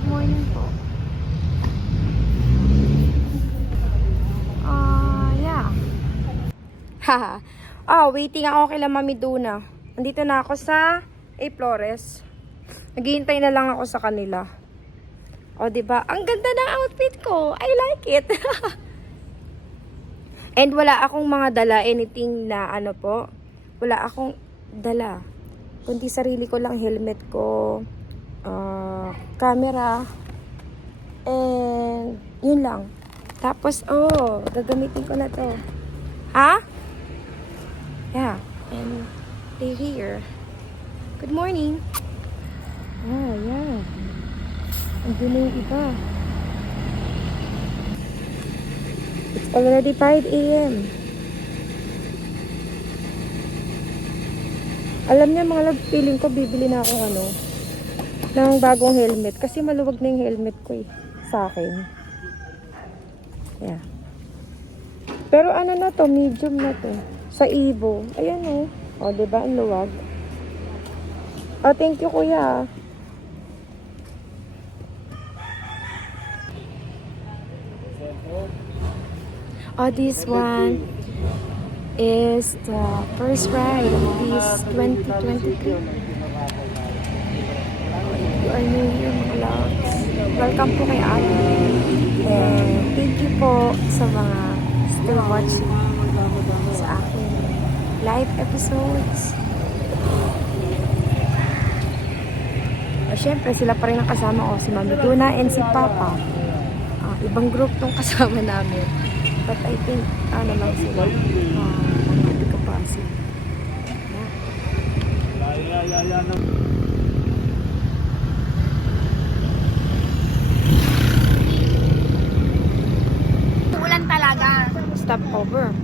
Good morning po. Yeah. Haha. Waiting ako kila Mami Duna. Nandito na ako sa A. Flores. Naghihintay na lang ako sa kanila. Diba? Ang ganda ng outfit ko. I like it. And wala akong mga dala, anything na ano po. Wala akong dala. Kundi sarili ko lang, helmet ko, camera, and yun lang. Tapos, gagamitin ko na to. Ha? Yeah. And they're here. Good morning. Yeah. Andun na yung iba. It's already 5 a.m. Alam niya mga love, feeling ko bibili na ako ng bagong helmet. Kasi maluwag na yung helmet ko sa akin. Yeah. Pero ano na to, medium na to. Sa Evo. Ayan diba? Ang luwag. Thank you kuya. This one is the first ride of this 2023. You are new here mga loves. Welcome po kay Ate. And thank you po sa mga still watching sa aking live episodes. Syempre sila pa rin ang kasama ko, si Mami Duna and si Papa. Ibang group tong kasama namin. But I think, lang sila. Mga kapasi. Ulan talaga. Stop over.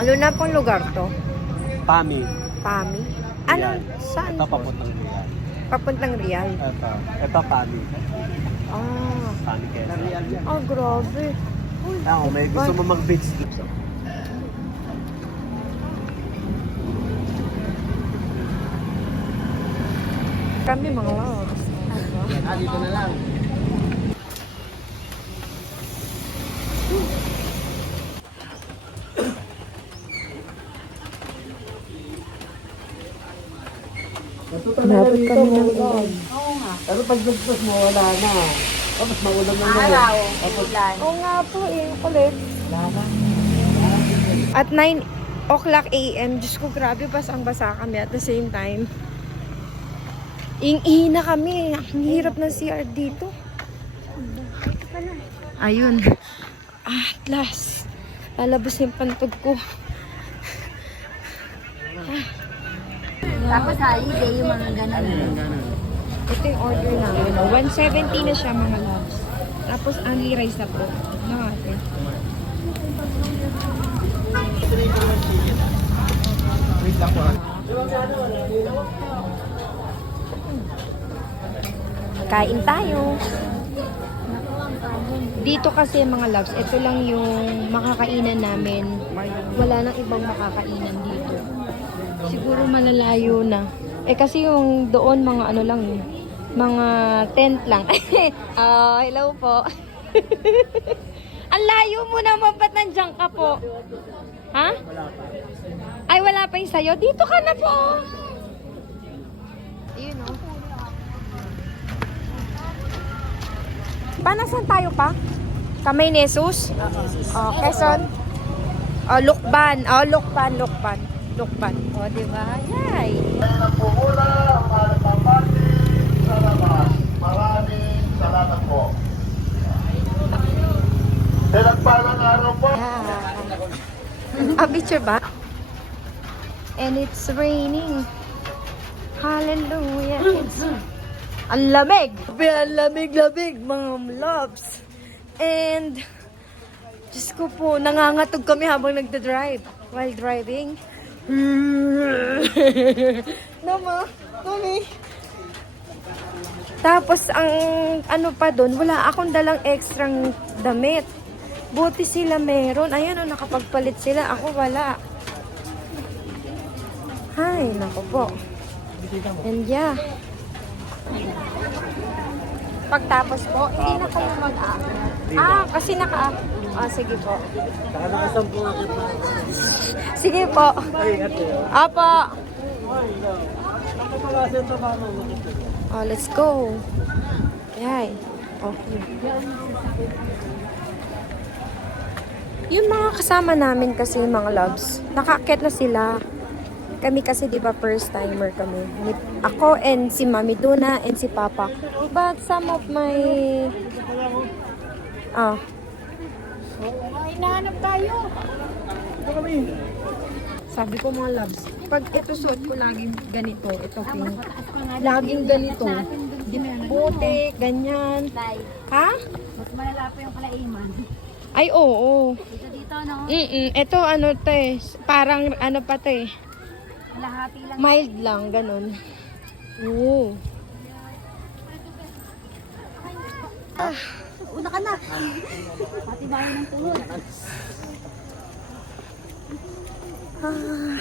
Ano na pong lugar to? Pami. Pami? Ano? Saan? Ito papuntang Real. Papuntang Real? Ito Pami. Pami Quezon. Grabe. May gusto mo mag-beach dito. Kami mga loves. Dito na lang. Nabot kami ng ulan. Oo nga. Pero pag nagpas mo, wala na. Tapos maulan na naman. Araw. Ulan. Oo nga po kulit. At 9 o'clock a.m. Diyos ko, grabe, basang-basa kami at the same time. Ing-ina kami. Ang hirap ng CR dito. Ayun. At last. Lalabas yung pantog ko. Tapos holiday yung mga ganun. Ito yung order namin. 170 na siya mga loves. Tapos only rice na po. Nakate. Kain tayo. Dito kasi mga loves, ito lang yung makakainan namin. Wala nang ibang makakainan dito. Siguro malalayo na. Kasi yung doon mga ano lang, mga tent lang. Hello po. Ang layo mo naman, ba't nandiyan ka po? Ha? Ay, wala pa yung sayo. Dito ka na po. Ayun o. Saan tayo pa? Kamay Nesus? Quezon? Lukban. Lukban. Diba? Yay! Maraming salamat po. Pinagpalang araw po. Picture ba? And it's raining. Hallelujah. Ang lamig. Ang lamig, mga loves. And, Diyos ko po, nangangatog kami habang nagda-drive. While driving. Mami. Tapos, ang ano pa doon, wala akong dalang extrang damit. Buti sila meron. Ayan nakapagpalit sila. Ako wala. Ay, naku po. And yeah. Pagtapos po, hindi na kayo kasi sige po. Saka nakasampu nga kita. Sige po. Ay, ate. Apo. Ay, ikaw. Nakapagasin sa mama mo. Oh, let's go. Yay. Okay. Yung mga kasama namin kasi, mga loves, nakaakyat na sila. Kami kasi, di ba, first timer kami. Ako and si Mami Duna and si Papa. But some of my... Hinahanap tayo. Ito kami. Sabi ko mga loves, pag ito suot ko laging ganito, ito pink. Laging ganito. Puti, ganyan. Tay, Ha? mas malala pa yung kalaiman. Ay, oo. Dito, no? Ito ano te, parang ano pa te, Lahati lang. mild lang, ganun. Oo. Una ka na. Pati bayo ng tuhod. Ah.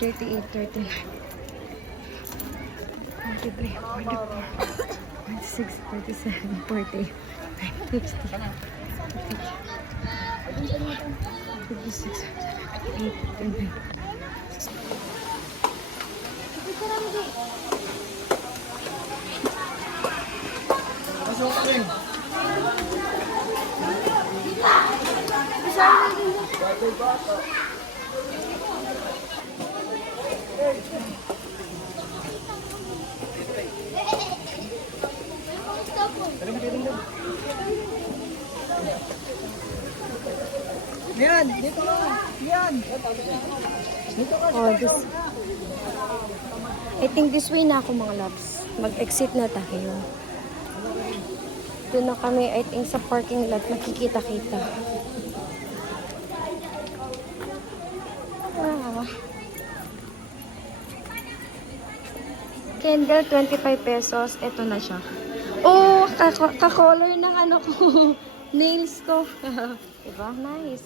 38, 39, 43, 44, 46, 47, 48, 50, 56, 57, 58, 59. Pasok ka rin. Yan, dito ka. Yan. Oh, I think this way na ako mga loves. Mag-exit na tayo. Doon na kami, I think sa parking lot, makikita-kita. Candle, 25 pesos. Ito na siya. Oh, ka-color ng ano ko. Nails ko. Diba? Nice.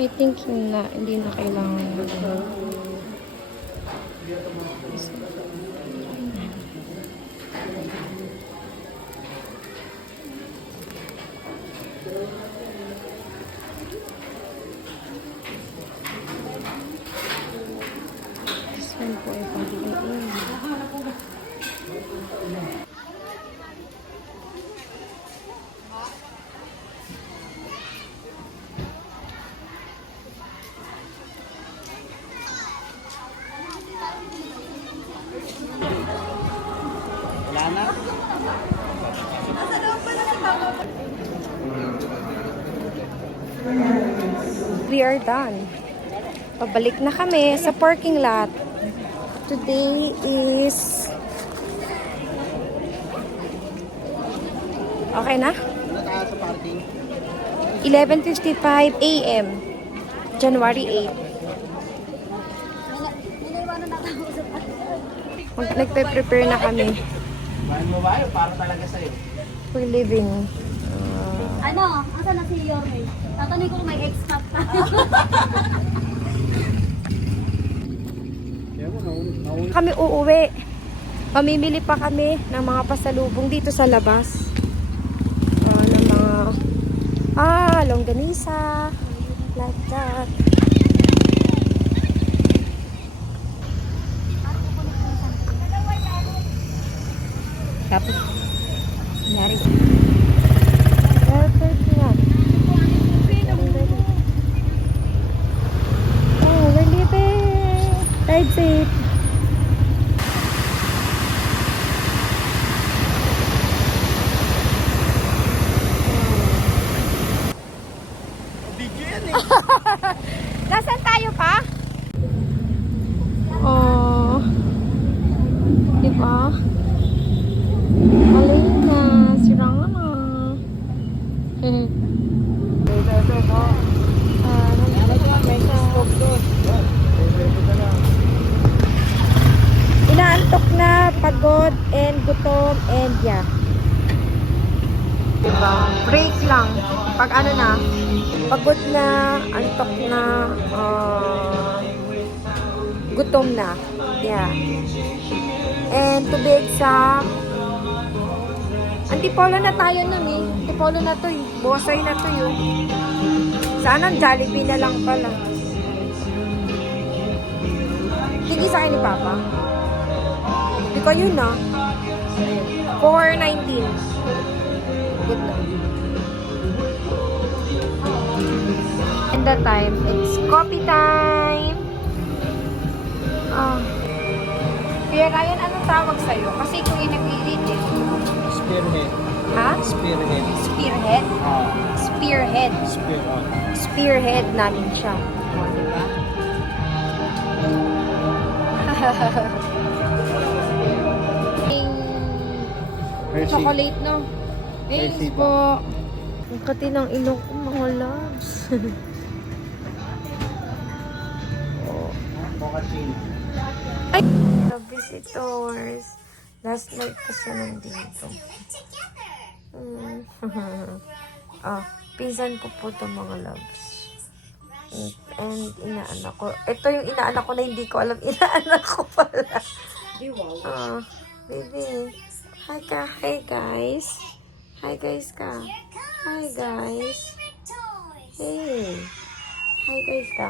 I think hindi na kailangan. This one po ay pag-iin. Wala na. We are done. Pabalik na kami sa parking lot. Today is... Okay na? Wala tayo sa parking. 11:55 a.m. January 8. Nilaiwanan natin ako sa Nagpe-prepare na kami. Bahan mo ba yun? Para talaga sa'yo. We're leaving. Ano? Asa na si Yorme? Tatanungin ko kung may expat pa. Kami uuwi. Pamimili pa kami ng mga pasalubong dito sa labas. Ng mga longganisa. Like that. Tapos, nari. Perfect yan. Oh, we're leaving. Ride safe. Nasaan tayo pa? Oh. Diba? gutom, and yeah. Diba? Break lang. Pag ano na, pagod na, antok na, gutom na. Yeah. And to be exact, Antipolo na tayo nun eh. Antipolo na to eh. Bosay na to yun. Sana Jollibee na lang pala. Hindi sa akin ni Papa. Hindi ko yun ah. 4.19. Good na. And the time, it's coffee time. Kuya Ryan, anong tawag sa'yo? Kasi ikaw yung nag-i-read eh. Spearhead. Ha? Spearhead. Spearhead? Spearhead. Spearhead. Spearhead namin siya. O, diba? Hershey. Chocolate, no? Thanks Hershey po. Ang kati ng ilong ko, mga loves. Moccasin. Ay! The visitors. Last night pa siya nandito. Pinsan ko po ito, mga loves. And inaanak ko. Ito yung inaanak ko na hindi ko alam. Inaanak ko pala. Baby. Hi guys. Hi guys ka. Hi guys. Hey. Hi guys ka.